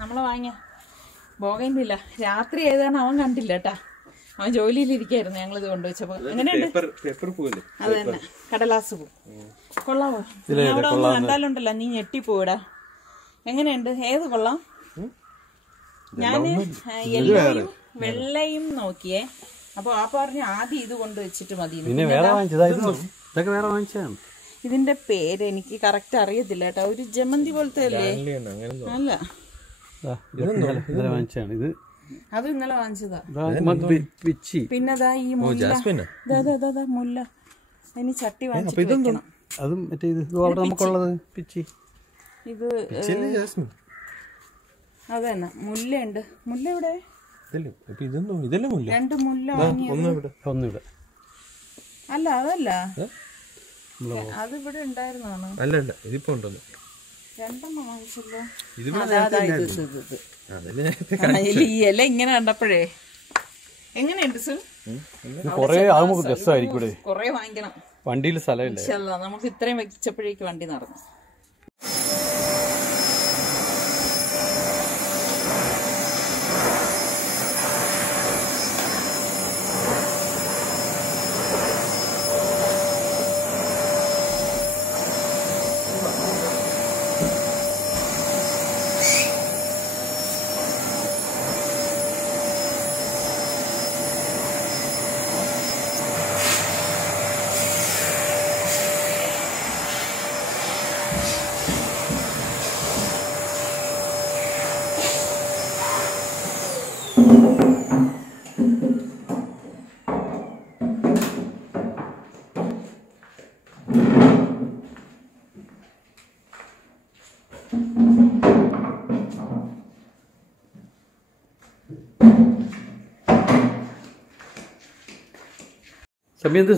നമ്മളെ വാങ്ങിയ ബോഗൈൻവില്ല രാത്രി ഏതാണ് അവൻ കണ്ടില്ല കേട്ടാ. അവൻ ജോലിയിലിരിക്കായിരുന്നു ഞങ്ങളിത് കൊണ്ടുവച്ചപ്പോ. എങ്ങനെയുണ്ട്? അത് തന്നെ, കടലാസ് പൂ. കൊള്ളാവോ? അവിടെ ഒന്ന് കണ്ടാലുണ്ടല്ലോ നീ ഞെട്ടിപ്പോടാ. എങ്ങനെയുണ്ട്? ഏത് കൊള്ളാം? ഞാന് യെല്ലോയും വെള്ളയും നോക്കിയേ. അപ്പൊ ആ പറഞ്ഞു ആദ്യം ഇത് കൊണ്ടുവച്ചിട്ട് മതി. ഇതിന്റെ പേര് എനിക്ക് കറക്റ്റ് അറിയത്തില്ല കേട്ടോ. ഒരു ജമന്തി പോലത്തെ അല്ലേ? അല്ല, അത് ഇന്നലെ വാങ്ങിച്ചതാ. പിന്നെതാ ഈ മുല്ല, മുല്ല. ഇനി ചട്ടി വാങ്ങിച്ചിട്ട് വെക്കണം. ഇത് അത് തന്നെ മുല്ലയുണ്ട്. മുല്ല ഇവിടെ രണ്ട് മുല്ല വാങ്ങിയത്. അല്ല അതല്ല, അതിവിടെ ഉണ്ടായിരുന്നാണ്. അല്ലല്ല, ഇതിപ്പോ ഉണ്ടല്ലോ. രണ്ടെണ്ണം വാങ്ങിച്ചല്ലോ. ഈ ഇല ഇങ്ങനെ കണ്ടപ്പോഴേ എങ്ങനെയുണ്ട് സുൽ? കൊറേ വാങ്ങിക്കണം. വണ്ടിയിൽ സ്ഥലമില്ല. നമുക്ക് ഇത്രയും വെച്ചപ്പോഴേക്ക് വണ്ടി നടന്നു.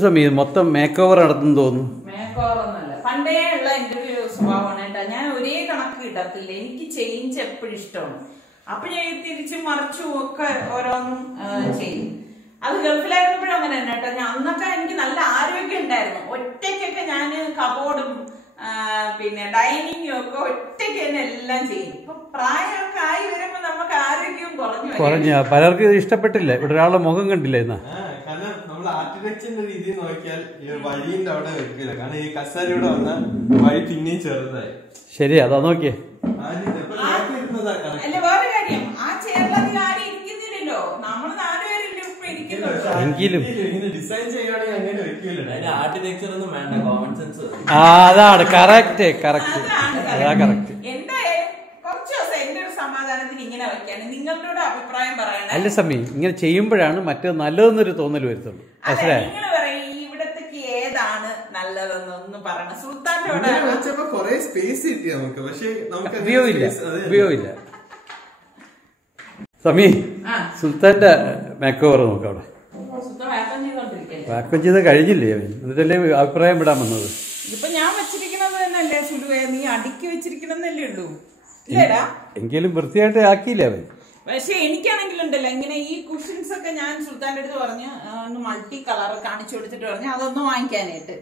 സമയം മൊത്തം മേക്ക് ഓവർ നടത്തുന്നു തോന്നുന്നു. മേക്ക് ഓവർ ഒന്നല്ല, പണ്ടേ ഉള്ള എന്റെ ഒരു സ്വഭാവമാണ് കേട്ടോ. ഞാൻ ഒരേ കണക്ക് കിട്ടത്തില്ല. എനിക്ക് ചേഞ്ച് എപ്പോഴും ഇഷ്ടമാണ്. അപ്പൊ ഞാൻ തിരിച്ചും മറിച്ചും ഒക്കെ ഓരോന്നും ചെയ്യും. അത് ഗൾഫിലായിരുന്നപ്പോഴും അങ്ങനെ തന്നെ കേട്ടോ. ഞാൻ അന്നൊക്കെ എനിക്ക് നല്ല ആരോഗ്യം ഉണ്ടായിരുന്നു. ഒറ്റയ്ക്കൊക്കെ ഞാൻ കബോർഡും പിന്നെ ഡൈനിങ്ങും ഒക്കെ ഒറ്റയ്ക്ക് തന്നെ എല്ലാം ചെയ്യും. ഇപ്പൊ പ്രായമൊക്കെ ആയി വരുമ്പോ നമുക്ക് ആരോഗ്യവും കുറഞ്ഞു. പലർക്കും ഇഷ്ടപ്പെട്ടില്ല. ഇവിടെ ഒരാളുടെ മുഖം കണ്ടില്ല എന്നാ. കാരണം നമ്മൾ ആർക്കിടെക്ചറിന്റെ രീതി നോക്കിയാൽ ഈ വഴിന്റെ അവിടെ വെക്കില്ല. കാരണം ഈ കസേര ഇവിടെ വന്ന വഴി പിന്നെയും ചെറുതായി. ശരി, അതാ നോക്കിയേ. അല്ല, വേറെ കാര്യം, ആ ചേർലതിൽ ആരും ഇരിക്കുന്നില്ലല്ലോ. നമ്മൾ 4 പേരില്ലേ ഇപ്പൊ ഇരിക്കുന്നുള്ളൂ. എങ്കിലും ഡിസൈൻ ചെയ്യുകയാണെങ്കിൽ അങ്ങനെ വെക്കില്ല. ആർക്കിടെക്ചർ ഒന്നും വേണ്ട, കോമൺ സെൻസ്. അതാണ് കറക്റ്റ്. അതാ കറക്റ്റ്. എന്തായാലും കുറച്ച് ദിവസം എന്റെ ഒരു സമാധാനത്തിന് ഇങ്ങനെ വെക്കാണ്. നിങ്ങളുടെ അഭിപ്രായം പറയണം. അല്ല സമയം, ഇങ്ങനെ ചെയ്യുമ്പോഴാണ് മറ്റേ നല്ലതെന്നൊരു തോന്നൽ വരുത്തുള്ളൂ. നിങ്ങൾ പറയും ഇവിടത്തേക്ക് ഏതാണ് നല്ലതെന്നൊന്ന് പറയണം. സുൽത്താന്റെ കുറെ സ്പേസ് കിട്ടി നമുക്ക്, പക്ഷെ ഉപയോഗമില്ല. സമീ, സുൽത്താന്റെ മേക്ക് ഓവർ നോക്കാം. അവിടെ വാക്വം ചെയ്ത് കഴിഞ്ഞില്ലേ അവൻ? എന്നിട്ടല്ലേ അഭിപ്രായം വിടാൻ വന്നത്? ഇപ്പൊ ഞാൻ വെച്ചിരിക്കുന്നത് തന്നെയല്ലേ സുലുവേ, നീ അടുക്കി വെച്ചിരിക്കണമെന്നല്ലേ ഉള്ളൂ. ഇല്ലേടാ, എങ്കിലും വൃത്തിയായിട്ട് ആക്കിയില്ലേ അവൻ? പക്ഷെ എനിക്കാണെങ്കിലുണ്ടല്ലോ ഇങ്ങനെ ഈ കുഷൻസ് ഒക്കെ ഞാൻ സുൽത്താന്റെ അടുത്ത് പറഞ്ഞ് മൾട്ടി കളർ കാണിച്ചു കൊടുത്തിട്ട് പറഞ്ഞു അതൊന്നും വാങ്ങിക്കാനായിട്ട്.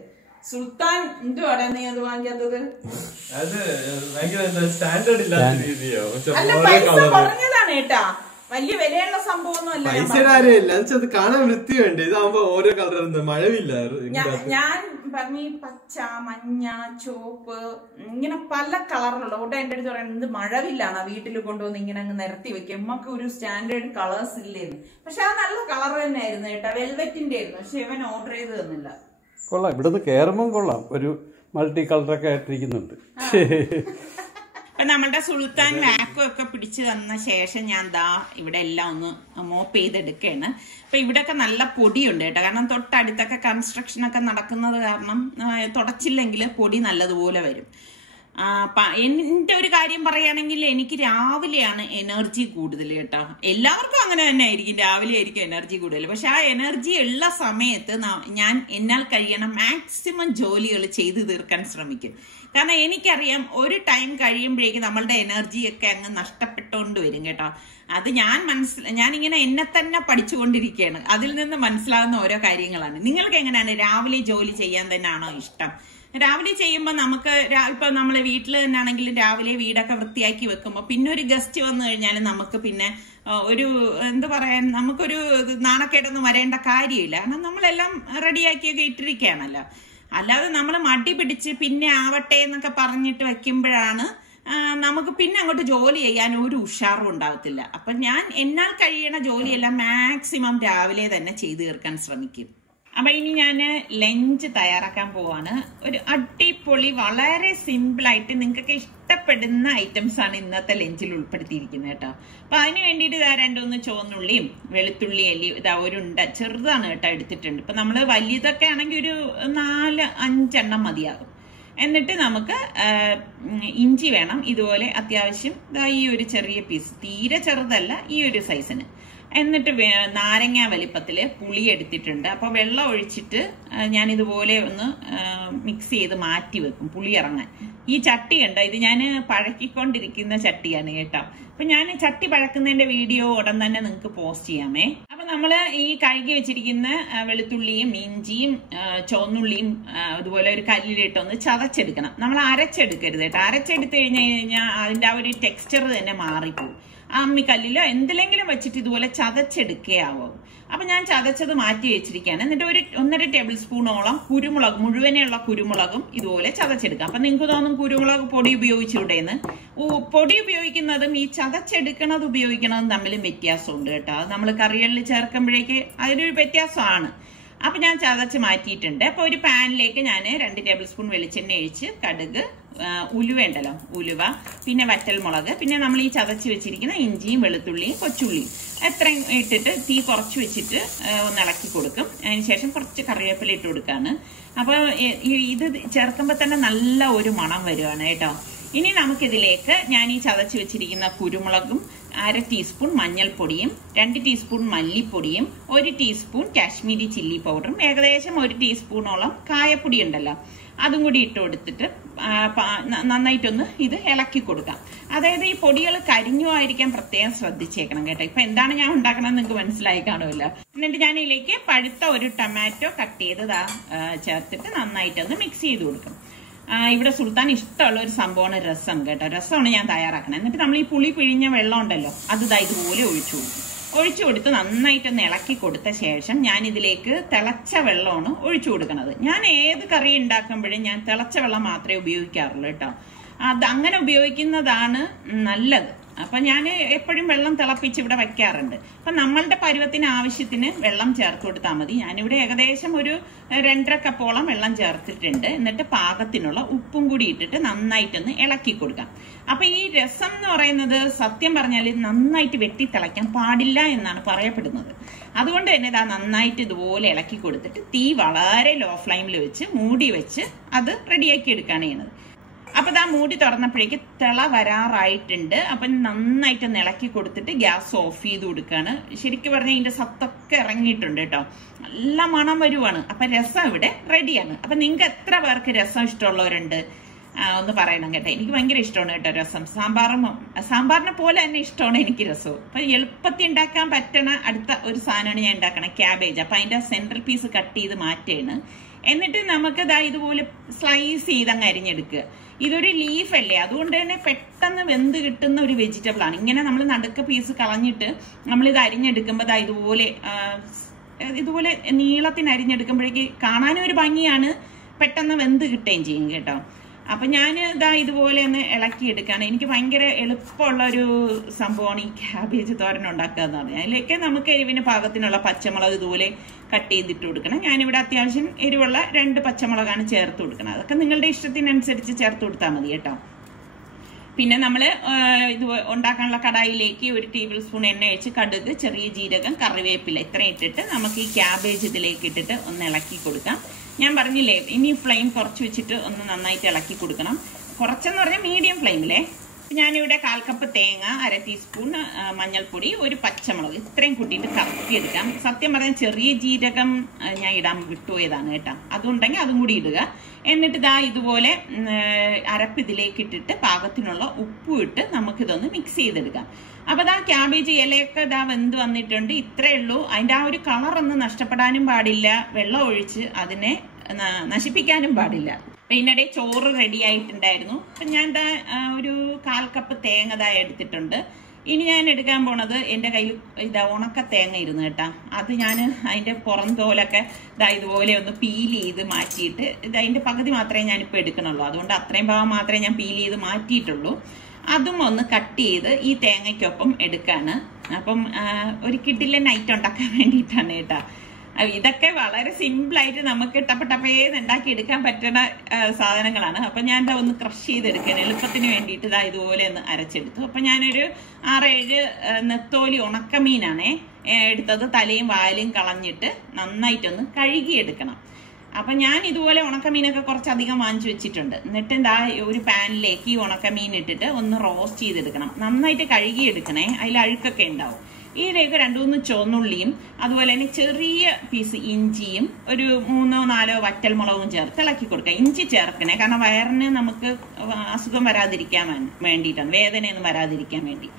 സുൽത്താൻ എന്തുവാടാ നീ അത് വാങ്ങിക്കാത്തത്? അല്ല, പൈസ പറഞ്ഞതാണ് കേട്ടാ, വലിയ വിലയുള്ള സംഭവമൊന്നും അല്ല. പൈസയുടെ കാര്യമില്ല, അത് കാണാൻ വൃത്തി വേണ്ടേ. ഇതാകുമ്പോ ഓരോ കളർ മഴവില്ല. ഞാൻ പറഞ്ഞ പച്ച, മഞ്ഞ, ചുവപ്പ് ഇങ്ങനെ പല കളറിലുള്ള ഇവിടെ എന്റെ അടുത്ത് പറയുന്നത് മഴവില്ലാണ് വീട്ടിൽ കൊണ്ടുവന്ന് ഇങ്ങനെ അങ്ങ് നിരത്തി വെക്കും. നമുക്ക് ഒരു സ്റ്റാൻഡേർഡ് കളേഴ്സ് ഇല്ലേന്ന്. പക്ഷെ അത് നല്ല കളർ തന്നെ ആയിരുന്നു കേട്ടാ, വെൽവെറ്റിന്റെ ആയിരുന്നു. പക്ഷെ ഇവൻ ഓർഡർ ചെയ്ത് തന്നില്ല. കൊള്ളാം, ഇവിടുന്ന് കയറുമ്പം കൊള്ളാം. ഒരു മൾട്ടി കളറൊക്കെ ആയിട്ടിരിക്കുന്നുണ്ട്. അപ്പൊ നമ്മുടെ സുൽത്താൻ വാക്വം ഒക്കെ പിടിച്ചു തന്ന ശേഷം ഞാൻ ദാ ഇവിടെ എല്ലാം ഒന്ന് മോപ്പ് ചെയ്തെടുക്കുകയാണ്. അപ്പൊ ഇവിടെയൊക്കെ നല്ല പൊടിയുണ്ട് കേട്ടോ. കാരണം തൊട്ടടുത്തൊക്കെ കൺസ്ട്രക്ഷൻ ഒക്കെ നടക്കുന്നത് കാരണം തുടച്ചില്ലെങ്കിൽ പൊടി നല്ലതുപോലെ വരും. എന്റെ ഒരു കാര്യം പറയുകയാണെങ്കിൽ എനിക്ക് രാവിലെയാണ് എനർജി കൂടുതൽ കേട്ടോ. എല്ലാവർക്കും അങ്ങനെ തന്നെ ആയിരിക്കും, രാവിലെ ആയിരിക്കും എനർജി കൂടുതൽ. പക്ഷെ ആ എനർജി ഉള്ള സമയത്ത് ഞാൻ എന്നാൽ കഴിയണ മാക്സിമം ജോലികൾ ചെയ്തു തീർക്കാൻ ശ്രമിക്കും. കാരണം എനിക്കറിയാം ഒരു ടൈം കഴിയുമ്പോഴേക്കും നമ്മളുടെ എനർജിയൊക്കെ അങ്ങ് നഷ്ടപ്പെട്ടുകൊണ്ട് വരും കേട്ടോ. അത് ഞാനിങ്ങനെ എന്നെ തന്നെ പഠിച്ചുകൊണ്ടിരിക്കുകയാണ്. അതിൽ നിന്ന് മനസ്സിലാവുന്ന ഓരോ കാര്യങ്ങളാണ്. നിങ്ങൾക്ക് എങ്ങനെയാണ്? രാവിലെ ജോലി ചെയ്യാൻ തന്നെയാണോ ഇഷ്ടം? രാവിലെ ചെയ്യുമ്പോൾ നമുക്ക് ഇപ്പൊ നമ്മള് വീട്ടിൽ തന്നെ ആണെങ്കിലും രാവിലെ വീടൊക്കെ വൃത്തിയാക്കി വെക്കുമ്പോൾ പിന്നെ ഒരു ഗസ്റ്റ് വന്നു കഴിഞ്ഞാൽ നമുക്ക് പിന്നെ ഒരു എന്താ പറയാൻ നമുക്കൊരു നാണക്കേടൊന്നും വരേണ്ട കാര്യമില്ല. കാരണം നമ്മളെല്ലാം റെഡിയാക്കിയൊക്കെ ഇട്ടിരിക്കുകയാണല്ലോ. അല്ലാതെ നമ്മൾ മടി പിടിച്ച് പിന്നെ ആവട്ടെ എന്നൊക്കെ പറഞ്ഞിട്ട് വെക്കുമ്പോഴാണ് നമുക്ക് പിന്നെ അങ്ങോട്ട് ജോലി ചെയ്യാൻ ഒരു ഉഷാറും ഉണ്ടാവത്തില്ല. അപ്പൊ ഞാൻ എന്നാൽ കഴിയണ ജോലിയെല്ലാം മാക്സിമം രാവിലെ തന്നെ ചെയ്തു തീർക്കാൻ ശ്രമിക്കും. അപ്പൊ ഇനി ഞാൻ ലഞ്ച് തയ്യാറാക്കാൻ പോവാണ്. ഒരു അടിപൊളി വളരെ സിമ്പിളായിട്ട് നിങ്ങൾക്കൊക്കെ ഇഷ്ടപ്പെടുന്ന ഐറ്റംസ് ആണ് ഇന്നത്തെ ലഞ്ചിൽ ഉൾപ്പെടുത്തിയിരിക്കുന്നത് കേട്ടോ. അപ്പൊ അതിന് വേണ്ടിയിട്ട് ഇതാ 2-3 ചുവന്നുള്ളിയും വെളുത്തുള്ളി അല്ലി ഇതാ ഒരുണ്ട ചെറുതാണ് കേട്ടോ എടുത്തിട്ടുണ്ട്. ഇപ്പൊ നമ്മള് വലിയതൊക്കെ ആണെങ്കിൽ ഒരു 4-5 എണ്ണം മതിയാകും. എന്നിട്ട് നമുക്ക് ഇഞ്ചി വേണം ഇതുപോലെ അത്യാവശ്യം ഈ ഒരു ചെറിയ പീസ്, തീരെ ചെറുതല്ല, ഈ ഒരു സൈസിന്. എന്നിട്ട് നാരങ്ങ വലിപ്പത്തില് പുളി എടുത്തിട്ടുണ്ട്. അപ്പൊ വെള്ളം ഒഴിച്ചിട്ട് ഞാൻ ഇതുപോലെ ഒന്ന് മിക്സ് ചെയ്ത് മാറ്റി വെക്കും പുളി ഇറങ്ങാൻ. ഈ ചട്ടി കണ്ടോ, ഇത് ഞാൻ പഴക്കിക്കൊണ്ടിരിക്കുന്ന ചട്ടിയാണ് കേട്ടോ. അപ്പൊ ഞാൻ ചട്ടി പഴക്കുന്നതിന്റെ വീഡിയോ ഉടൻ തന്നെ നിങ്ങൾക്ക് പോസ്റ്റ് ചെയ്യാമേ. അപ്പൊ നമ്മള് ഈ കഴുകി വെച്ചിരിക്കുന്ന വെളുത്തുള്ളിയും ഇഞ്ചിയും ചുവന്നുള്ളിയും അതുപോലെ ഒരു കല്ലിലിട്ടൊന്ന് ചതച്ചെടുക്കണം. നമ്മൾ അരച്ചെടുക്കരുത് കേട്ടോ. അരച്ചെടുത്ത് കഴിഞ്ഞാൽ അതിന്റെ ആ ഒരു ടെക്സ്ചർ തന്നെ മാറിപ്പോകും. അമ്മിക്കല്ലിലോ എന്തിലെങ്കിലും വെച്ചിട്ട് ഇതുപോലെ ചതച്ചെടുക്കുകയാവും. അപ്പൊ ഞാൻ ചതച്ചത് മാറ്റി വെച്ചിരിക്കുകയാണ്. എന്നിട്ട് ഒരു 1.5 ടേബിൾ സ്പൂണോളം കുരുമുളക്, മുഴുവനെയുള്ള കുരുമുളകും ഇതുപോലെ ചതച്ചെടുക്കാം. അപ്പൊ നിങ്ങൾക്ക് തോന്നും കുരുമുളക് പൊടി ഉപയോഗിച്ചൂടെന്ന്. പൊടി ഉപയോഗിക്കുന്നതും ഈ ചതച്ചെടുക്കണത് ഉപയോഗിക്കണതും തമ്മിലും വ്യത്യാസമുണ്ട് കേട്ടോ. അത് നമ്മൾ കറികളിൽ ചേർക്കുമ്പോഴേക്ക് അതിലൊരു വ്യത്യാസമാണ്. അപ്പൊ ഞാൻ ചതച്ച് മാറ്റിയിട്ടുണ്ട്. അപ്പൊ ഒരു പാനിലേക്ക് ഞാൻ 2 ടേബിൾ സ്പൂൺ വെളിച്ചെണ്ണ ഒഴിച്ച് കടുക്, ഉലുവ ഉണ്ടല്ലോ, ഉലുവ, പിന്നെ വറ്റൽമുളക്, പിന്നെ നമ്മൾ ഈ ചതച്ച് വെച്ചിരിക്കുന്ന ഇഞ്ചിയും വെളുത്തുള്ളിയും കൊച്ചുള്ളിയും എത്രയും ഇട്ടിട്ട് തീ കുറച്ച് വെച്ചിട്ട് ഒന്ന് ഇളക്കി കൊടുക്കും. അതിനുശേഷം കുറച്ച് കറിവേപ്പില ഇട്ട് കൊടുക്കാണ്. അപ്പൊ ഇത് ചേർക്കുമ്പോൾ തന്നെ നല്ല ഒരു മണം വരുവാണ് കേട്ടോ. ഇനി നമുക്കിതിലേക്ക് ഞാൻ ഈ ചതച്ച് വെച്ചിരിക്കുന്ന കുരുമുളകും 1/2 ടീസ്പൂൺ മഞ്ഞൾപ്പൊടിയും 2 ടീസ്പൂൺ മല്ലിപ്പൊടിയും 1 ടീസ്പൂൺ കാശ്മീരി ചില്ലി പൗഡറും ഏകദേശം 1 ടീസ്പൂണോളം കായപ്പൊടി ഉണ്ടല്ലോ അതും കൂടി ഇട്ട് കൊടുത്തിട്ട് നന്നായിട്ടൊന്ന് ഇത് ഇളക്കി കൊടുക്കാം. അതായത് ഈ പൊടികൾ കരിഞ്ഞു ആയിരിക്കാൻ പ്രത്യേകം ശ്രദ്ധിച്ചേക്കണം കേട്ടോ. ഇപ്പൊ എന്താണ് ഞാൻ ഉണ്ടാക്കണമെന്ന് നിങ്ങൾക്ക് മനസ്സിലായി കാണുമല്ലോ. എന്നിട്ട് ഞാൻ ഇതിലേക്ക് പഴുത്ത ഒരു ടൊമാറ്റോ കട്ട് ചെയ്തതാ ചേർത്തിട്ട് നന്നായിട്ടൊന്ന് മിക്സ് ചെയ്ത് കൊടുക്കും. ഇവിടെ സുൽത്താൻ ഇഷ്ടമുള്ള ഒരു സംഭവമാണ് രസം കേട്ടോ. രസമാണ് ഞാൻ തയ്യാറാക്കണം. എന്നിട്ട് നമ്മൾ ഈ പുളി പിഴിഞ്ഞ വെള്ളം ഉണ്ടല്ലോ അത് ഇതുപോലെ ഒഴിച്ചു കൊടുത്ത് നന്നായിട്ടൊന്ന് ഇളക്കി കൊടുത്ത ശേഷം ഞാൻ ഇതിലേക്ക് തിളച്ച വെള്ളമാണ് ഒഴിച്ചു കൊടുക്കുന്നത്. ഞാൻ ഏത് കറി ഉണ്ടാക്കുമ്പോഴും ഞാൻ തിളച്ച വെള്ളം മാത്രമേ ഉപയോഗിക്കാറുള്ളൂ കേട്ടോ. അത് അങ്ങനെ ഉപയോഗിക്കുന്നതാണ് നല്ലത്. അപ്പൊ ഞാൻ എപ്പോഴും വെള്ളം തിളപ്പിച്ച് ഇവിടെ വെക്കാറുണ്ട്. അപ്പൊ നമ്മളുടെ പരുവത്തിന് ആവശ്യത്തിന് വെള്ളം ചേർത്ത് കൊടുത്താൽ മതി. ഞാനിവിടെ ഏകദേശം ഒരു 2.5 കപ്പോളം വെള്ളം ചേർത്തിട്ടുണ്ട്. എന്നിട്ട് പാകത്തിനുള്ള ഉപ്പും കൂടി ഇട്ടിട്ട് നന്നായിട്ടൊന്ന് ഇളക്കി കൊടുക്കാം. അപ്പൊ ഈ രസം എന്ന് പറയുന്നത് സത്യം പറഞ്ഞാൽ നന്നായിട്ട് വെട്ടി തിളയ്ക്കാൻ പാടില്ല എന്നാണ് പറയപ്പെടുന്നത്. അതുകൊണ്ട് തന്നെ ഇതാ നന്നായിട്ട് ഇതുപോലെ ഇളക്കി കൊടുത്തിട്ട് തീ വളരെ ലോ ഫ്ലെയിമിൽ വെച്ച് മൂടി വെച്ച് അത് റെഡിയാക്കി എടുക്കുകയാണ് ചെയ്യുന്നത്. അപ്പൊ ഇതാ മൂടി തുറന്നപ്പോഴേക്ക് തിള വരാറായിട്ടുണ്ട്. അപ്പൊ നന്നായിട്ട് ഇളക്കി കൊടുത്തിട്ട് ഗ്യാസ് ഓഫ് ചെയ്ത് കൊടുക്കുകയാണ്. ശരിക്കും പറഞ്ഞാൽ ഇതിന്റെ സത്തൊക്കെ ഇറങ്ങിയിട്ടുണ്ട് കേട്ടോ. നല്ല മണം വരുവാണ്. അപ്പൊ രസം ഇവിടെ റെഡിയാണ്. അപ്പൊ നിങ്ങൾക്ക് എത്ര പേർക്ക് രസം ഇഷ്ടമുള്ളവരുണ്ട് ഒന്ന് പറയണം കേട്ടോ. എനിക്ക് ഭയങ്കര ഇഷ്ടമാണ് കേട്ടോ രസം. സാമ്പാറിനെ പോലെ തന്നെ ഇഷ്ടമാണ് എനിക്ക് രസവും. അപ്പൊ എളുപ്പത്തിൽ ഉണ്ടാക്കാൻ പറ്റണ അടുത്ത ഒരു സാധനമാണ് ഞാൻ ഉണ്ടാക്കണം, ക്യാബേജ്. അപ്പൊ അതിന്റെ സെൻട്രൽ പീസ് കട്ട് ചെയ്ത് മാറ്റുകയാണ്. എന്നിട്ട് നമുക്ക് ഇതുപോലെ സ്ലൈസ് ചെയ്ത് അങ്ങ് അരിഞ്ഞെടുക്കുക. ഇതൊരു ലീഫ് അല്ലേ, അതുകൊണ്ട് തന്നെ പെട്ടെന്ന് വെന്ത് കിട്ടുന്ന ഒരു വെജിറ്റബിൾ ആണ്. ഇങ്ങനെ നമ്മൾ നടുക്ക് പീസ് കളഞ്ഞിട്ട് നമ്മളിത് അരിഞ്ഞെടുക്കുമ്പോൾ ഇതുപോലെ നീളത്തിന് അരിഞ്ഞെടുക്കുമ്പോഴേക്ക് കാണാനും ഒരു ഭംഗിയാണ്, പെട്ടെന്ന് വെന്ത് കിട്ടുകയും ചെയ്യും കേട്ടോ. അപ്പൊ ഞാൻ ഇതുപോലെ ഒന്ന് ഇളക്കിയെടുക്കുകയാണ്. എനിക്ക് ഭയങ്കര എളുപ്പമുള്ള ഒരു സംഭവമാണ് ഈ ക്യാബേജ് തോരൻ ഉണ്ടാക്കുക എന്ന് പറഞ്ഞാൽ. അതിലേക്ക് നമുക്ക് എരിവിന് പാകത്തിനുള്ള പച്ചമുളക് ഇതുപോലെ കട്ട് ചെയ്തിട്ട് കൊടുക്കണം. ഞാനിവിടെ അത്യാവശ്യം എരിവുള്ള 2 പച്ചമുളകാണ് ചേർത്ത് കൊടുക്കണം. അതൊക്കെ നിങ്ങളുടെ ഇഷ്ടത്തിനനുസരിച്ച് ചേർത്ത് കൊടുത്താൽ മതി കേട്ടോ. പിന്നെ നമ്മൾ ഇത് ഉണ്ടാക്കാനുള്ള കടായിലേക്ക് 1 ടേബിൾ സ്പൂൺ എണ്ണ ഒഴിച്ച് കടുക്, ചെറിയ ജീരകം, കറിവേപ്പില ഇത്രയും ഇട്ടിട്ട് നമുക്ക് ഈ ക്യാബേജ് ഇതിലേക്ക് ഇട്ടിട്ട് ഒന്ന് ഇളക്കി കൊടുക്കാം. ഞാൻ പറഞ്ഞില്ലേ ഇനി ഫ്ലെയിം കുറച്ച് വെച്ചിട്ട് ഒന്ന് നന്നായിട്ട് ഇളക്കി കൊടുക്കണം. കുറച്ചെന്ന് പറഞ്ഞാൽ മീഡിയം ഫ്ലെയിമിലേ. ഞാനിവിടെ 1/4 കപ്പ് തേങ്ങ, 1/2 ടീസ്പൂൺ മഞ്ഞൾപ്പൊടി, 1 പച്ചമുളക് ഇത്രയും കൂട്ടിയിട്ട് കറക്കിയെടുക്കാം. സത്യം പറഞ്ഞാൽ ചെറിയ ജീരകം ഞാൻ ഇടാൻ വിട്ടുപോയതാണ് കേട്ടോ. അതുണ്ടെങ്കിൽ അതും കൂടി ഇടുക. എന്നിട്ട് ഇതുപോലെ അരപ്പ് ഇതിലേക്ക് ഇട്ടിട്ട് പാകത്തിനുള്ള ഉപ്പും ഇട്ട് നമുക്കിതൊന്ന് മിക്സ് ചെയ്തെടുക്കാം. അപ്പൊ ക്യാബേജ് ഇലയൊക്കെ വെന്ത് വന്നിട്ടുണ്ട്. ഇത്രയേ ഉള്ളൂ. അതിന്റെ ആ ഒരു കളർ ഒന്നും നഷ്ടപ്പെടാനും പാടില്ല. വെള്ളം ഒഴിച്ച് അതിനെ നശിപ്പിക്കാനും പാടില്ല. ഇതിനിടെ ചോറ് റെഡി ആയിട്ടുണ്ടായിരുന്നു. അപ്പം ഞാൻ ഒരു 1/4 കപ്പ് തേങ്ങ എടുത്തിട്ടുണ്ട്. ഇനി ഞാൻ എടുക്കാൻ പോണത് എൻ്റെ കയ്യിൽ ഉണക്ക തേങ്ങ ഇരുന്നു കേട്ടാ. അത് ഞാൻ അതിൻ്റെ പുറം തോലൊക്കെ ഇതുപോലെ ഒന്ന് പീൽ ചെയ്ത് മാറ്റിയിട്ട് അതിൻ്റെ പകുതി മാത്രമേ ഞാനിപ്പോൾ എടുക്കണുള്ളൂ. അതുകൊണ്ട് അത്രയും ഭാഗം മാത്രമേ ഞാൻ പീൽ ചെയ്ത് മാറ്റിയിട്ടുള്ളൂ. അതും ഒന്ന് കട്ട് ചെയ്ത് ഈ തേങ്ങയ്ക്കൊപ്പം എടുക്കാണ്. അപ്പം ഒരു കിഡിലെ നൈറ്റ് ഉണ്ടാക്കാൻ വേണ്ടിയിട്ടാണ് കേട്ടാ. ഇതൊക്കെ വളരെ സിമ്പിളായിട്ട് നമുക്ക് ടപ്പേന്ന് ഉണ്ടാക്കി എടുക്കാൻ പറ്റുന്ന സാധനങ്ങളാണ്. അപ്പം ഞാൻ ഒന്ന് ക്രഷ് ചെയ്തെടുക്കാൻ എളുപ്പത്തിന് വേണ്ടിയിട്ട് ഇതുപോലെ ഒന്ന് അരച്ചെടുത്തു. അപ്പം ഞാനൊരു 6-7 നെത്തോലി ഉണക്കമീനാണേ എടുത്തത്. തലയും വാലും കളഞ്ഞിട്ട് നന്നായിട്ടൊന്ന് കഴുകിയെടുക്കണം. അപ്പം ഞാൻ ഇതുപോലെ ഉണക്കമീനൊക്കെ കുറച്ചധികം വാങ്ങിച്ചു വെച്ചിട്ടുണ്ട്. എന്നിട്ട് ഒരു പാനിലേക്ക് ഈ ഉണക്കമീൻ ഇട്ടിട്ട് ഒന്ന് റോസ്റ്റ് ചെയ്തെടുക്കണം. നന്നായിട്ട് കഴുകിയെടുക്കണേ, അതിൽ അഴുക്കൊക്കെ ഉണ്ടാവും. ഇതിലേക്ക് 2-3 ചുവന്നുള്ളിയും അതുപോലെ തന്നെ ചെറിയ പീസ് ഇഞ്ചിയും ഒരു 3-4 വറ്റൽമുളകും ചേർത്ത് ഇളക്കി കൊടുക്കുക. ഇഞ്ചി ചേർക്കണേ, കാരണം വയറിന് നമുക്ക് അസുഖം വരാതിരിക്കാൻ വേണ്ടിയിട്ടാണ്, വേദനയൊന്നും വരാതിരിക്കാൻ വേണ്ടി.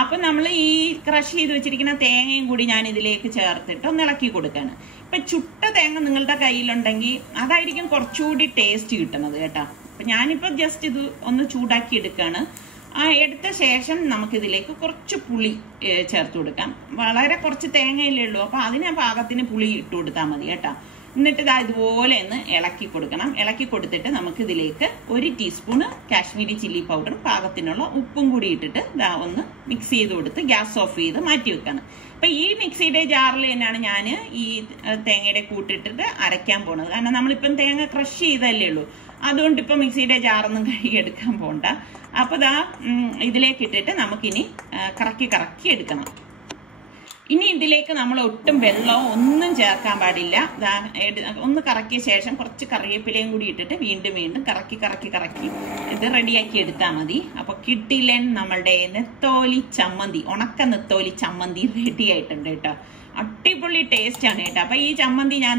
അപ്പം നമ്മൾ ഈ ക്രഷ് ചെയ്ത് വെച്ചിരിക്കുന്ന തേങ്ങയും കൂടി ഞാൻ ഇതിലേക്ക് ചേർത്തിട്ട് ഒന്ന് ഇളക്കി കൊടുക്കാണ്. ഇപ്പം ചുട്ട തേങ്ങ നിങ്ങളുടെ കയ്യിലുണ്ടെങ്കിൽ അതായിരിക്കും കുറച്ചുകൂടി ടേസ്റ്റ് കിട്ടുന്നത് കേട്ടോ. അപ്പം ഞാനിപ്പോൾ ജസ്റ്റ് ഇത് ഒന്ന് ചൂടാക്കി എടുക്കുകയാണ്. എടുത്ത ശേഷം നമുക്കിതിലേക്ക് കുറച്ച് പുളി ചേർത്ത് കൊടുക്കാം. വളരെ കുറച്ച് തേങ്ങയല്ലേ ഉള്ളൂ, അപ്പം അതിന് പാകത്തിന് പുളി ഇട്ട് കൊടുത്താൽ മതി കേട്ടോ. എന്നിട്ട് ഇതുപോലെ ഒന്ന് ഇളക്കി കൊടുക്കണം. ഇളക്കി കൊടുത്തിട്ട് നമുക്കിതിലേക്ക് 1 ടീസ്പൂണ് കാശ്മീരി ചില്ലി പൗഡറും പാകത്തിനുള്ള ഉപ്പും കൂടി ഇട്ടിട്ട് ഒന്ന് മിക്സ് ചെയ്ത് കൊടുത്ത് ഗ്യാസ് ഓഫ് ചെയ്ത് മാറ്റി വെക്കണം. അപ്പൊ ഈ മിക്സിയുടെ ജാറിൽ തന്നെയാണ് ഞാൻ ഈ തേങ്ങയുടെ കൂട്ടിട്ടിട്ട് അരയ്ക്കാൻ പോണത്. കാരണം നമ്മളിപ്പം തേങ്ങ ക്രഷ് ചെയ്തല്ലേ ഉള്ളൂ, അതുകൊണ്ട് ഇപ്പൊ മിക്സിയുടെ ജാറൊന്നും കഴുകിയെടുക്കാൻ പോണ്ട. അപ്പൊ ഇതിലേക്ക് ഇട്ടിട്ട് നമുക്കിനി കറക്കി എടുക്കണം. ഇനി ഇതിലേക്ക് നമ്മൾ ഒട്ടും വെള്ളവും ഒന്നും ചേർക്കാൻ പാടില്ല. ഒന്ന് കറക്കിയ ശേഷം കുറച്ച് കറിവേപ്പിലയും കൂടി ഇട്ടിട്ട് വീണ്ടും കറക്കി ഇത് റെഡിയാക്കി എടുത്താൽ മതി. അപ്പൊ കിട്ടിലൻ നമ്മളുടെ നെത്തോലി ചമ്മന്തി, ഉണക്ക നെത്തോലി ചമ്മന്തി റെഡി ആയിട്ടുണ്ട് കേട്ടോ. അടിപൊളി ടേസ്റ്റ് ആണ് കേട്ടോ. അപ്പൊ ഈ ചമ്മന്തി ഞാൻ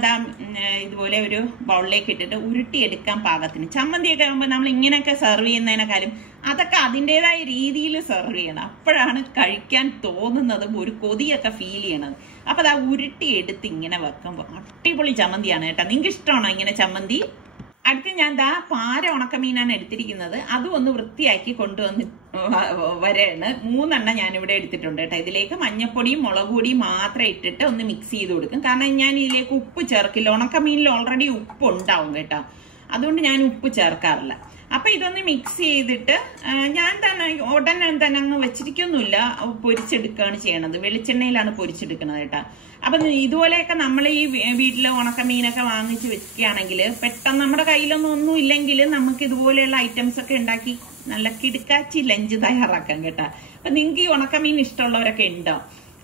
ഇതുപോലെ ഒരു ബൗളിലേക്ക് ഇട്ടിട്ട് ഉരുട്ടിയെടുക്കാൻ പാകത്തിന്. ചമ്മന്തിയൊക്കെ ആകുമ്പോൾ നമ്മൾ ഇങ്ങനെയൊക്കെ സെർവ് ചെയ്യുന്നതിനേക്കാളും അതൊക്കെ അതിൻ്റെതായ രീതിയിൽ സെർവ് ചെയ്യണം. അപ്പോഴാണ് കഴിക്കാൻ തോന്നുന്നതും ഒരു കൊതിയൊക്കെ ഫീൽ ചെയ്യണത്. അപ്പൊ ഉരുട്ടിയെടുത്ത് ഇങ്ങനെ വെക്കുമ്പോൾ അടിപൊളി ചമ്മന്തിയാണ് കേട്ടോ. നിങ്ങൾക്ക് ഇഷ്ടമാണോ ഇങ്ങനെ ചമ്മന്തി? അടുത്ത് ഞാൻ പാര ഉണക്കമീനാണ് എടുത്തിരിക്കുന്നത്. അതും ഒന്ന് വൃത്തിയാക്കി കൊണ്ടുവന്ന് വരെയാണ് 3 എണ്ണം ഞാനിവിടെ എടുത്തിട്ടുണ്ട് കേട്ടോ. ഇതിലേക്ക് മഞ്ഞപ്പൊടിയും മുളക് പൊടിയും മാത്രം ഇട്ടിട്ട് ഒന്ന് മിക്സ് ചെയ്ത് കൊടുക്കും. കാരണം ഞാൻ ഇതിലേക്ക് ഉപ്പ് ചേർക്കില്ല. ഉണക്കമീനിൽ ഓൾറെഡി ഉപ്പ് ഉണ്ടാവും കേട്ടോ, അതുകൊണ്ട് ഞാൻ ഉപ്പ് ചേർക്കാറില്ല. അപ്പൊ ഇതൊന്ന് മിക്സ് ചെയ്തിട്ട് ഞാൻ ഉടനെ തന്നെ അങ്ങ് വെച്ചിരിക്കൊന്നുമില്ല, പൊരിച്ചെടുക്കുകയാണ് ചെയ്യണത്. വെളിച്ചെണ്ണയിലാണ് പൊരിച്ചെടുക്കുന്നത് കേട്ടോ. അപ്പൊ ഇതുപോലെയൊക്കെ നമ്മൾ ഈ വീട്ടിലെ ഉണക്കമീനൊക്കെ വാങ്ങിച്ച് വെക്കുകയാണെങ്കിൽ പെട്ടെന്ന് നമ്മുടെ കയ്യിലൊന്നും ഒന്നും ഇല്ലെങ്കിൽ നമുക്ക് ഇതുപോലെയുള്ള ഐറ്റംസ് ഒക്കെ ഉണ്ടാക്കി നല്ല കിടുക്കാച്ചി ലഞ്ച് തയ്യാറാക്കാം കേട്ടോ. അപ്പൊ നിങ്ങൾക്ക് ഈ ഉണക്കമീൻ ഇഷ്ടമുള്ളവരൊക്കെ ഉണ്ടോ?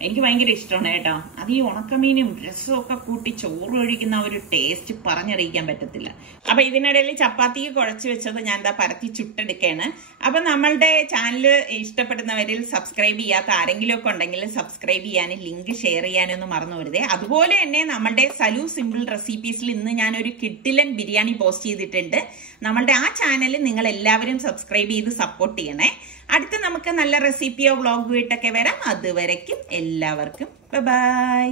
എനിക്ക് ഭയങ്കര ഇഷ്ടമാണ് കേട്ടോ. അത് ഈ ഉണക്കമീനും രസവും ഒക്കെ കൂട്ടി ചോറ് കഴിക്കുന്ന ഒരു ടേസ്റ്റ് പറഞ്ഞറിയിക്കാൻ പറ്റത്തില്ല. അപ്പൊ ഇതിനിടയിൽ ചപ്പാത്തിക്ക് കുഴച്ച് വെച്ചത് ഞാൻ പരത്തി ചുട്ടെടുക്കുകയാണ്. അപ്പൊ നമ്മളുടെ ചാനൽ ഇഷ്ടപ്പെടുന്നവരിൽ സബ്സ്ക്രൈബ് ചെയ്യാത്ത ആരെങ്കിലും ഒക്കെ ഉണ്ടെങ്കിൽ സബ്സ്ക്രൈബ് ചെയ്യാനും ലിങ്ക് ഷെയർ ചെയ്യാനൊന്നും മറന്നു വരുതേ. അതുപോലെ തന്നെ നമ്മളുടെ സലു സിമ്പിൾ റെസിപ്പീസിൽ ഇന്ന് ഞാനൊരു കിഡിലൻ ബിരിയാണി പോസ്റ്റ് ചെയ്തിട്ടുണ്ട്. നമ്മളുടെ ആ ചാനൽ നിങ്ങൾ എല്ലാവരും സബ്സ്ക്രൈബ് ചെയ്ത് സപ്പോർട്ട് ചെയ്യണേ. അടുത്ത് നമുക്ക് നല്ല റെസിപ്പിയോ വ്ളോഗോ ഇട്ടൊക്കെ വരാം. അതുവരയ്ക്കും എല്ലാവർക്കും ബൈ.